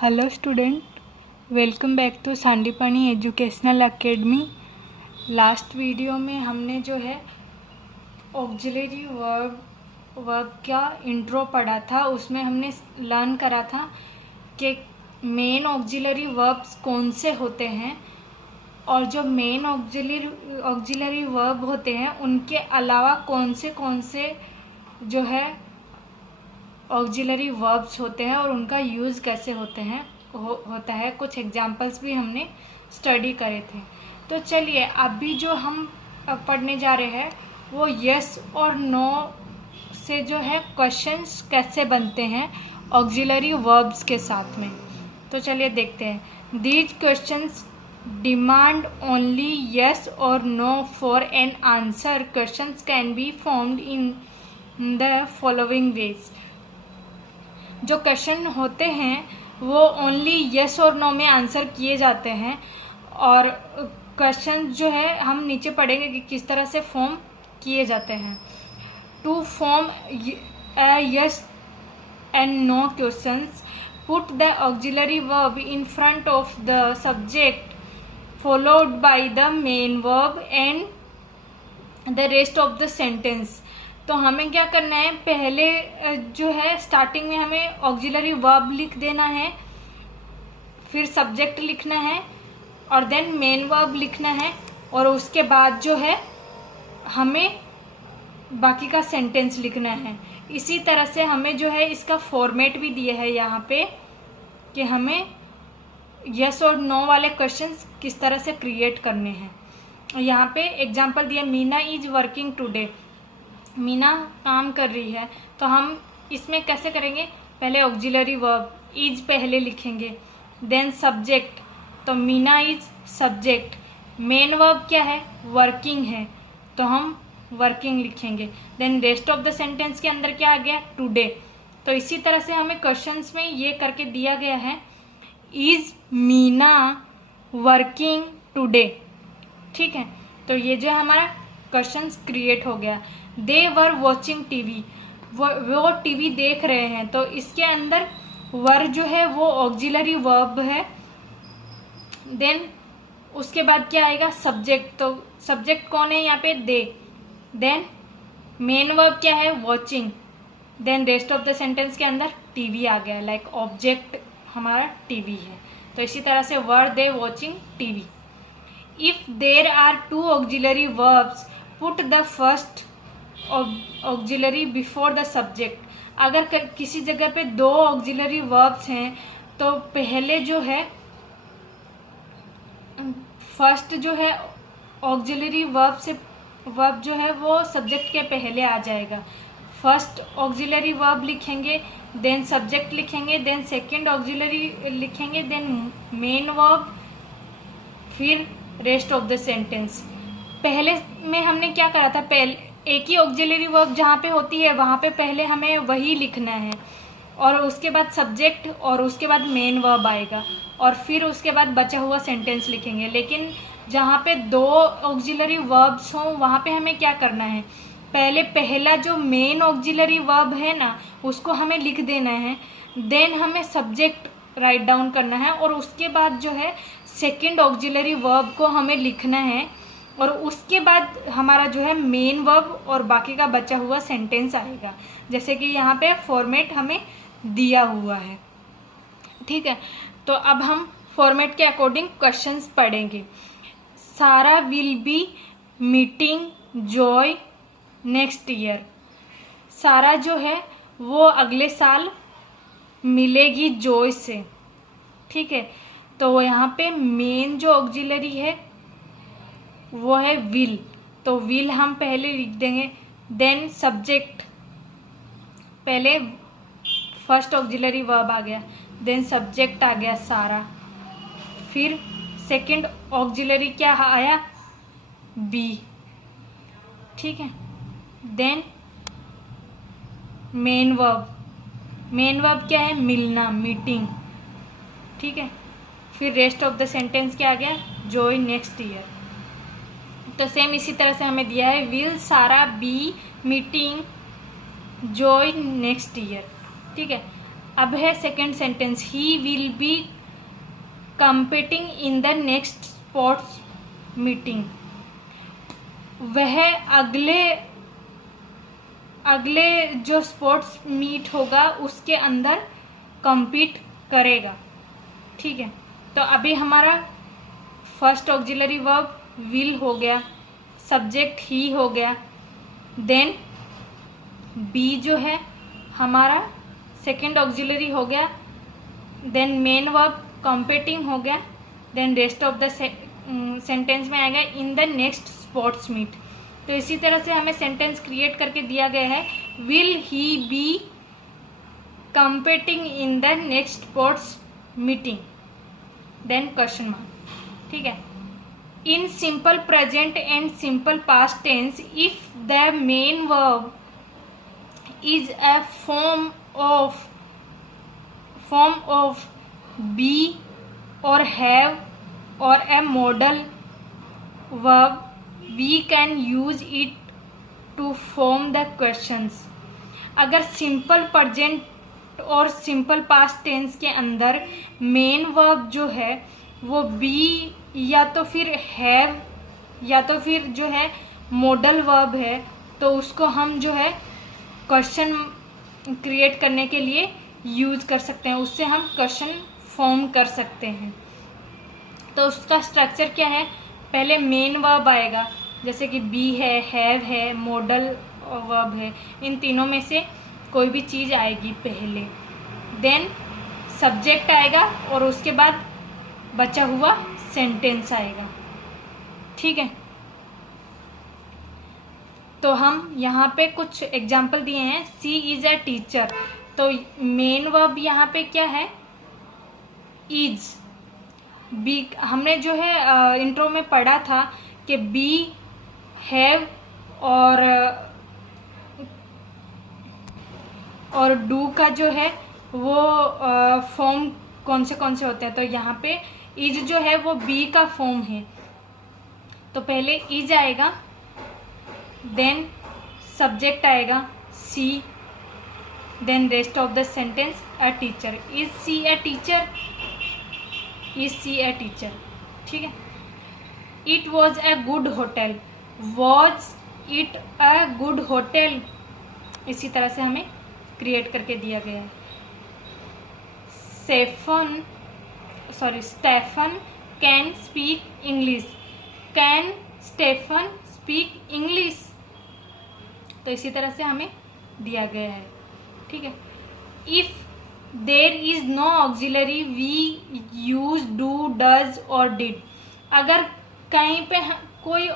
Hello student, welcome back to Sandipani educational academy. Last video में हमने जो है ऑक्सिलरी वर्ब का इंट्रो पढ़ा था। उसमें हमने लर्न करा था कि मेन ऑक्सिलरी वर्ब्स कौन से होते हैं और जो मेन ऑक्सिलरी वर्ब होते हैं उनके अलावा कौन से जो है ऑक्सिलरी वर्ब्स होते हैं और उनका यूज़ कैसे होता है। कुछ एग्जांपल्स भी हमने स्टडी करे थे। तो चलिए अभी जो हम पढ़ने जा रहे हैं वो यस और नो से जो है क्वेश्चंस कैसे बनते हैं ऑक्सिलरी वर्ब्स के साथ में। तो चलिए देखते हैं। These questions demand only yes और no for an answer. Questions can be formed in the following ways. जो क्वेश्चन होते हैं वो ओनली यस और नो में आंसर किए जाते हैं और क्वेश्चन जो है हम नीचे पढ़ेंगे कि किस तरह से फॉर्म किए जाते हैं। To form yes and no questions, put the auxiliary verb in front of the subject followed by the main verb and the rest of the sentence. तो हमें क्या करना है, पहले जो है स्टार्टिंग में हमें ऑक्सिलरी वर्ब लिख देना है, फिर सब्जेक्ट लिखना है और देन मेन वर्ब लिखना है और उसके बाद जो है हमें बाकी का सेंटेंस लिखना है। इसी तरह से हमें जो है इसका फॉर्मेट भी दिया है यहाँ पे कि हमें यस और नो वाले क्वेश्चंस किस तरह से क्रिएट करने हैं। यहाँ पे एग्जांपल दिया, Meena is working today. Meena काम कर रही है। तो हम इसमें कैसे करेंगे, पहले ऑक्सिलरी वर्ब इज पहले लिखेंगे, देन सब्जेक्ट, तो Meena is subject. Main verb क्या है, वर्किंग है, तो हम वर्किंग लिखेंगे। Then rest of the sentence के अंदर क्या आ गया, टुडे। तो इसी तरह से हमें क्वेश्चंस में ये करके दिया गया है, इज मीना वर्किंग टुडे। ठीक है, तो ये जो है हमारा क्वेश्चंस क्रिएट हो गया। दे वर वॉचिंग टीवी, वो टीवी देख रहे हैं। तो इसके अंदर वर जो है वो ऑक्सिलरी वर्ब है। देन उसके बाद क्या आएगा, सब्जेक्ट। तो सब्जेक्ट कौन है यहाँ पे, दे। देन मेन वर्ब क्या है, watching. Then rest of the sentence के अंदर टीवी आ गया, लाइक ऑब्जेक्ट हमारा टीवी है। तो इसी तरह से were they watching TV. If there are two auxiliary verbs, put the first auxiliary before the subject. अगर किसी जगह पे दो ऑक्सिलरी वर्ब्स हैं तो पहले जो है फर्स्ट जो है ऑक्सिलरी वर्ब जो है वो सब्जेक्ट के पहले आ जाएगा। फर्स्ट ऑक्सिलरी वर्ब लिखेंगे, देन सब्जेक्ट लिखेंगे, देन सेकंड ऑक्सिलरी लिखेंगे, देन मेन वर्ब, फिर रेस्ट ऑफ द सेंटेंस। पहले में हमने क्या करा था, पहले एक ही ऑक्सिलरी वर्ब जहाँ पे होती है वहाँ पे पहले हमें वही लिखना है और उसके बाद सब्जेक्ट और उसके बाद मेन वर्ब आएगा और फिर उसके बाद बचा हुआ सेंटेंस लिखेंगे। लेकिन जहाँ पे दो ऑक्सिलरी वर्ब्स हों वहाँ पे हमें क्या करना है, पहले पहला जो मेन ऑक्सिलरी वर्ब है ना उसको हमें लिख देना है, देन हमें सब्जेक्ट राइट डाउन करना है और उसके बाद जो है सेकेंड ऑक्सिलरी वर्ब को हमें लिखना है और उसके बाद हमारा जो है मेन वर्ब और बाकी का बचा हुआ सेंटेंस आएगा, जैसे कि यहाँ पे फॉर्मेट हमें दिया हुआ है। ठीक है, तो अब हम फॉर्मेट के अकॉर्डिंग क्वेश्चंस पढ़ेंगे। सारा will be meeting Joy next year. सारा जो है वो अगले साल मिलेगी जॉय से। ठीक है, तो यहाँ पे मेन जो ऑक्सिलरी है वो है विल, तो विल हम पहले लिख देंगे। देन सब्जेक्ट, पहले फर्स्ट ऑक्सिलरी वर्ब आ गया, देन सब्जेक्ट आ गया सारा, फिर सेकंड ऑक्सिलरी क्या आया, बी। ठीक है, देन मेन वर्ब क्या है, मिलना, मीटिंग। ठीक है, फिर रेस्ट ऑफ द सेंटेंस क्या आ गया, जॉय नेक्स्ट ईयर। तो सेम इसी तरह से हमें दिया है, will Sara be meeting Joy next year. ठीक है, अब है second sentence, he will be competing in the next sports meeting. वह अगले जो स्पोर्ट्स मीट होगा उसके अंदर compete करेगा। ठीक है, तो अभी हमारा फर्स्ट ऑक्सिलरी वर्ब विल हो गया, सब्जेक्ट ही हो गया, देन बी जो है हमारा सेकेंड ऑक्सिलरी हो गया, देन मेन वर्ब कॉम्पिटिंग हो गया, then rest of the sentence में आएगा in the next sports meet. तो इसी तरह से हमें सेंटेंस क्रिएट करके दिया गया है, will he be competing in the next sports meeting, then question mark. ठीक है, in simple present and simple past tense if the main verb is a form of be or have or a modal verb, we can use it to form the questions. अगर simple present और simple past tense के अंदर main verb जो है वो B या तो फिर हैव या तो फिर जो है मॉडल वर्ब है, तो उसको हम जो है क्वेश्चन क्रिएट करने के लिए यूज कर सकते हैं, उससे हम क्वेश्चन फॉर्म कर सकते हैं। तो उसका स्ट्रक्चर क्या है, पहले मेन वर्ब आएगा, जैसे कि बी है, हैव है, मॉडल वर्ब है, इन तीनों में से कोई भी चीज़ आएगी पहले, देन सब्जेक्ट आएगा और उसके बाद बचा हुआ सेंटेंस आएगा। ठीक है, तो हम यहाँ पे कुछ एग्जाम्पल दिए हैं। सी इज़ अ टीचर, तो मेन वर्ब यहाँ पे क्या है, इज। बी हमने जो है इंट्रो में पढ़ा था कि बी, हैव और डू का जो है वो फॉर्म कौन से होते हैं, तो यहाँ पे इज जो है वो बी का फॉर्म है, तो पहले इज आएगा, देन सब्जेक्ट आएगा she, then rest of the sentence a teacher. Is she a teacher, is she a teacher. ठीक है, it was a good hotel, was it a good hotel, इसी तरह से हमें क्रिएट करके दिया गया है। Stefan can speak English, can Stefan speak English, तो इसी तरह से हमें दिया गया है। ठीक है, if there is no auxiliary we use do, does और डिड। अगर कहीं पे कोई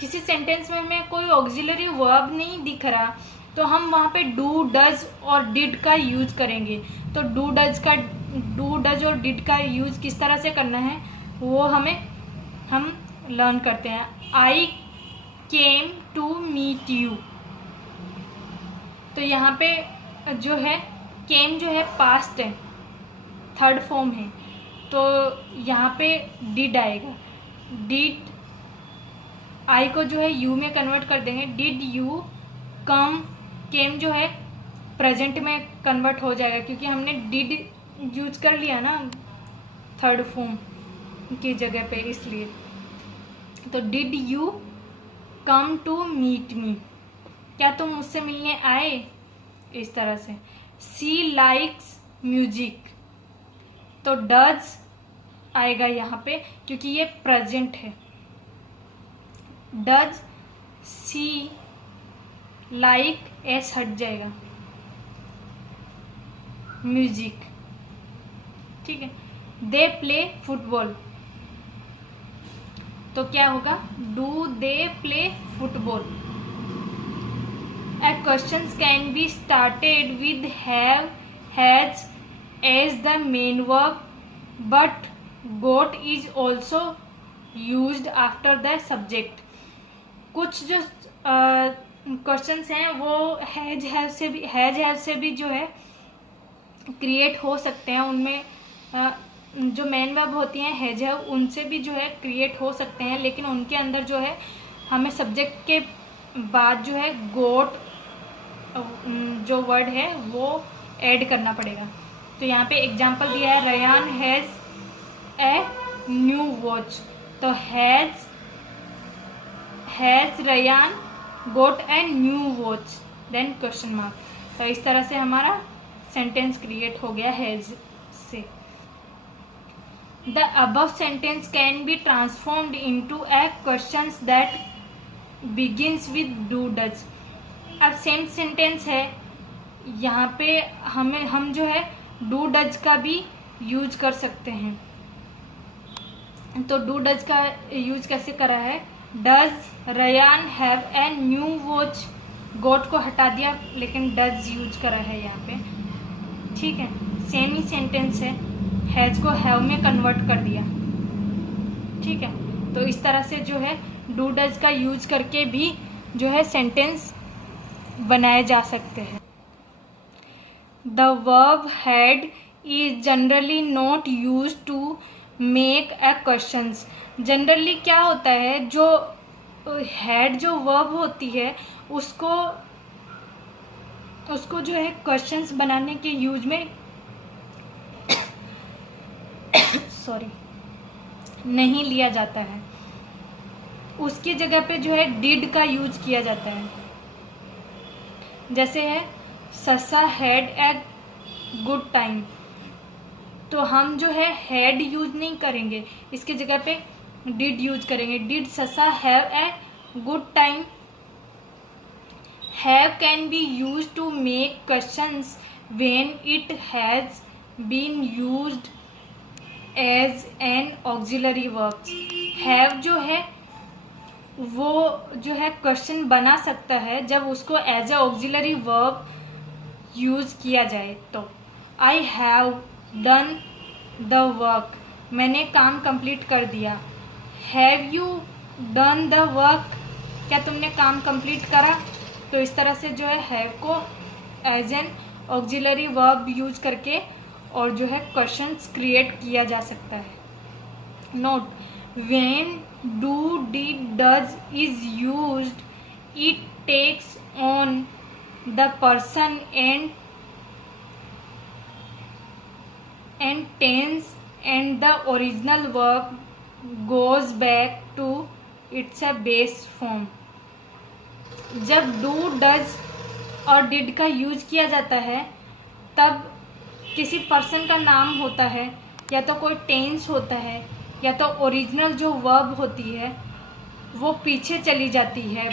किसी सेंटेंस में हमें कोई ऑक्सिलरी वर्ब नहीं दिख रहा, तो हम वहाँ पे डू, डज और डिड का यूज करेंगे। तो डू, डज और डिड का यूज किस तरह से करना है वो हम लर्न करते हैं। आई केम टू मीट यू, तो यहाँ पे जो है केम जो है पास्ट है, थर्ड फॉर्म है, तो यहाँ पे डिड आएगा। डिड आई को जो है यू में कन्वर्ट कर देंगे, डिड यू कम, केम जो है प्रेजेंट में कन्वर्ट हो जाएगा क्योंकि हमने डिड यूज कर लिया ना थर्ड फॉर्म की जगह पे, इसलिए। तो did you come to meet me, क्या तुम मुझसे मिलने आए, इस तरह से। सी लाइक्स म्यूजिक, तो डज आएगा यहाँ पे क्योंकि ये प्रेजेंट है। डज सी लाइक, एस हट जाएगा, म्यूजिक। ठीक है, दे प्ले फुटबॉल, तो क्या होगा, do they play football. A questions can be started with have, has as the main verb, but got is also used after the subject. कुछ जो questions हैं वो हैज हैव से भी जो है क्रिएट हो सकते हैं, उनमें जो मेन वर्ब होती हैं हैज हैव उनसे भी जो है क्रिएट हो सकते हैं, लेकिन उनके अंदर जो है हमें सब्जेक्ट के बाद जो है गोट जो वर्ड है वो ऐड करना पड़ेगा। तो यहाँ पे एग्जाम्पल दिया है, Ryan has a new watch. तो has Ryan got a new watch, then question mark. तो इस तरह से हमारा सेंटेंस क्रिएट हो गया हैज़ से। The above sentence can be transformed into A questions that begins with do does. अब सेम सेंटेंस है, यहाँ पे हम जो है डू डज का भी यूज कर सकते हैं। तो डू डज का यूज कैसे करा है, does Ryan have a new watch, got को हटा दिया लेकिन डज यूज करा है यहाँ पे, ठीक है। सेम ही सेंटेंस है, हैज को हैव में कन्वर्ट कर दिया, ठीक है। तो इस तरह से जो है डू डज का यूज करके भी जो है सेंटेंस बनाए जा सकते हैं। The verb had is generally not use to make a questions. Generally क्या होता है, जो हैड जो वर्ब होती है उसको जो है क्वेश्चंस बनाने के यूज में सॉरी नहीं लिया जाता है। उसकी जगह पे जो है डिड का यूज किया जाता है। जैसे है ससा हैड ए गुड टाइम, तो हम जो है हैड यूज नहीं करेंगे, इसकी जगह पे डिड यूज करेंगे। Did Sasha have a good time. Have can be use to make questions when it has been used as an auxiliary verb. Have जो है वो जो है क्वेश्चन बना सकता है जब उसको as a auxiliary verb use किया जाए। तो I have done the work, मैंने काम कंप्लीट कर दिया। Have you done the work, क्या तुमने काम कंप्लीट करा। तो इस तरह से जो है हैव को as an auxiliary verb use करके और जो है क्वेश्चंस क्रिएट किया जा सकता है। Note, when do did does is used, it takes on the person and tense and the original verb goes back to its a base form। जब do does और did का यूज किया जाता है तब किसी पर्सन का नाम होता है या तो कोई टेंस होता है या तो ओरिजिनल जो वर्ब होती है वो पीछे चली जाती है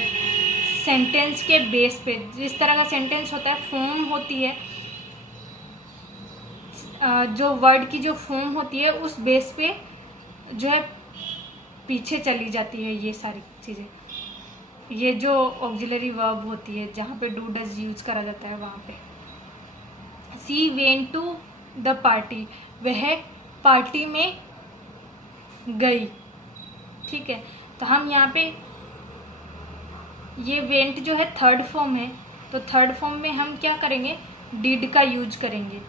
सेंटेंस के बेस पे। जिस तरह का सेंटेंस होता है, फॉर्म होती है, जो वर्ड की जो फॉर्म होती है उस बेस पे जो है पीछे चली जाती है ये सारी चीज़ें। ये जो ऑक्सिलरी वर्ब होती है जहाँ पे डू डज यूज करा जाता है वहाँ पे। She went to the party, वह पार्टी में गई, ठीक है। तो हम यहाँ पे ये वेंट जो है थर्ड फॉर्म है, तो थर्ड फॉर्म में हम क्या करेंगे, डिड का यूज करेंगे।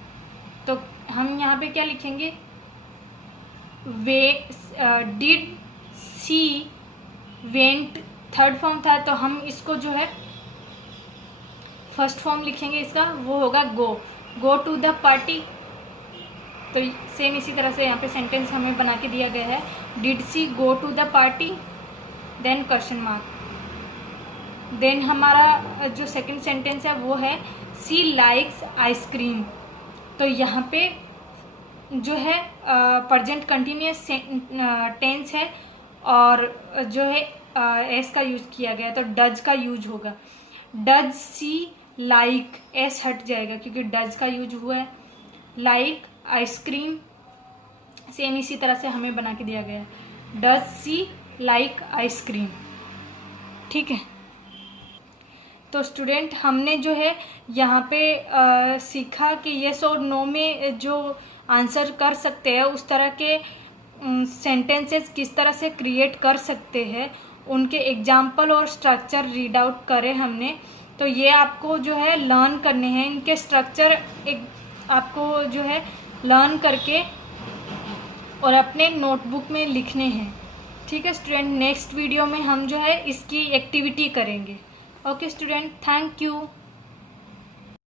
तो हम यहाँ पे क्या लिखेंगे, we did see went third form था, तो हम इसको जो है फर्स्ट फॉर्म लिखेंगे इसका, वो होगा गो टू द पार्टी। तो सेम इसी तरह से यहाँ पे सेंटेंस हमें बना के दिया गया है, did she go to the party, then question mark. Then हमारा जो सेकंड सेंटेंस है वो है सी लाइक्स आइसक्रीम। तो यहाँ पे जो है प्रेजेंट कंटिन्यूअस टेंस है और जो है एस का यूज किया गया, तो डज का यूज होगा। डज सी लाइक, एस हट जाएगा क्योंकि डज का यूज हुआ है। लाइक आइसक्रीम, सेम इसी तरह से हमें बना के दिया गया है, डज सी लाइक आइसक्रीम, ठीक है। तो स्टूडेंट हमने जो है यहाँ पे सीखा कि येस और नो में जो आंसर कर सकते हैं उस तरह के सेंटेंसेस किस तरह से क्रिएट कर सकते हैं, उनके एग्जाम्पल और स्ट्रक्चर रीड आउट करें हमने। तो ये आपको जो है लर्न करने हैं, इनके स्ट्रक्चर आपको जो है लर्न करके और अपने नोटबुक में लिखने हैं, ठीक है स्टूडेंट। नेक्स्ट वीडियो में हम जो है इसकी एक्टिविटी करेंगे। Okay student, thank you.